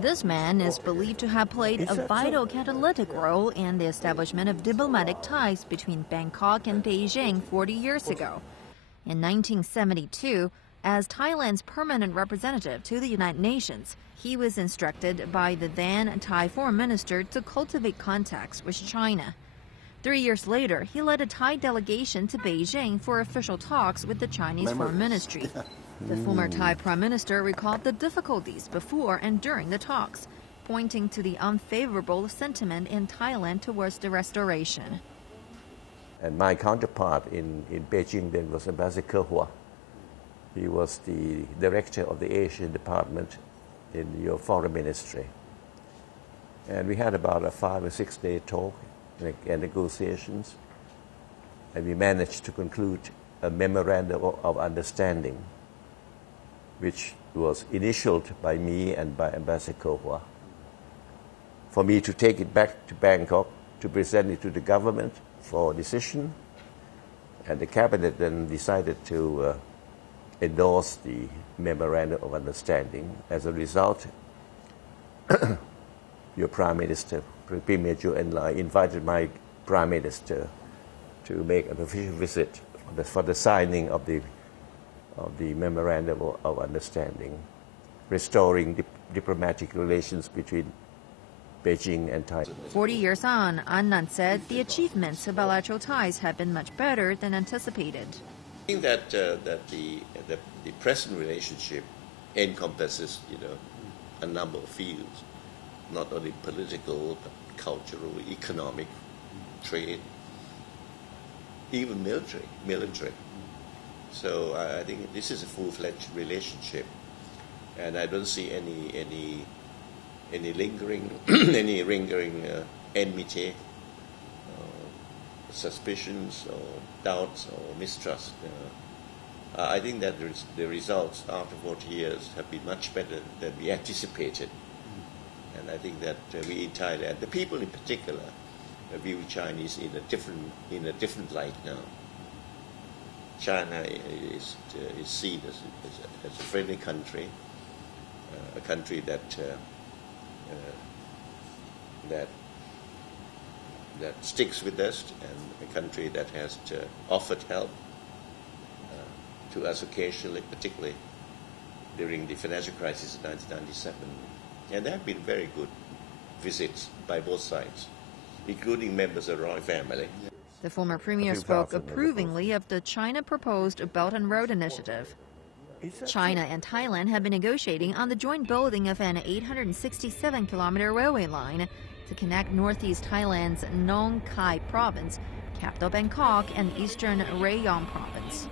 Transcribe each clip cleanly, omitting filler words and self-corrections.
This man is believed to have played a vital catalytic role in the establishment of diplomatic ties between Bangkok and Beijing 40 years ago. In 1972, as Thailand's permanent representative to the United Nations, he was instructed by the then Thai foreign minister to cultivate contacts with China. 3 years later, he led a Thai delegation to Beijing for official talks with the Chinese Foreign Ministry. The former Thai prime minister recalled the difficulties before and during the talks, pointing to the unfavorable sentiment in Thailand towards the restoration. And my counterpart in Beijing then was Ambassador Hua. He was the director of the Asian department in your foreign ministry. And we had about a 5 or 6 day talk and negotiations. And we managed to conclude a memorandum of understanding, which was initialed by me and by Ambassador Hua, for me to take it back to Bangkok to present it to the government for decision. And the cabinet then decided to endorse the memorandum of understanding. As a result, your Prime Minister, Premier Joe and I invited my Prime Minister to make an official visit for the signing of the memorandum of understanding, restoring diplomatic relations between Beijing and Thailand. 40 years on, Anand said the achievements of bilateral ties have been much better than anticipated. I think that the present relationship encompasses, a number of fields, not only political, but cultural, economic, trade, even military. So I think this is a full-fledged relationship, and I don't see any lingering enmity, suspicions, or doubts, or mistrust. I think that the results after 40 years have been much better than we anticipated, and I think that we in Thailand, the people in particular, view Chinese in a different light now. China is seen as a friendly country, a country that sticks with us, and a country that has offered help to us occasionally, particularly during the financial crisis of 1997. And there have been very good visits by both sides, including members of the royal family. The former premier spoke approvingly of the China-proposed Belt and Road Initiative. China and Thailand have been negotiating on the joint building of an 867-kilometer railway line to connect northeast Thailand's Nong Khai province, capital Bangkok, and eastern Rayong province.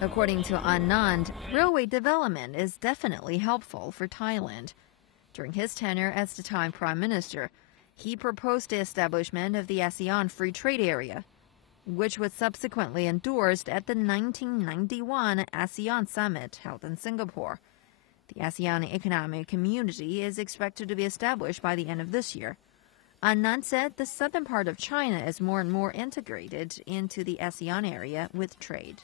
According to Anand, railway development is definitely helpful for Thailand. During his tenure as the Thai Prime Minister, he proposed the establishment of the ASEAN Free Trade Area, which was subsequently endorsed at the 1991 ASEAN Summit held in Singapore. The ASEAN Economic Community is expected to be established by the end of this year. Anand said the southern part of China is more and more integrated into the ASEAN area with trade.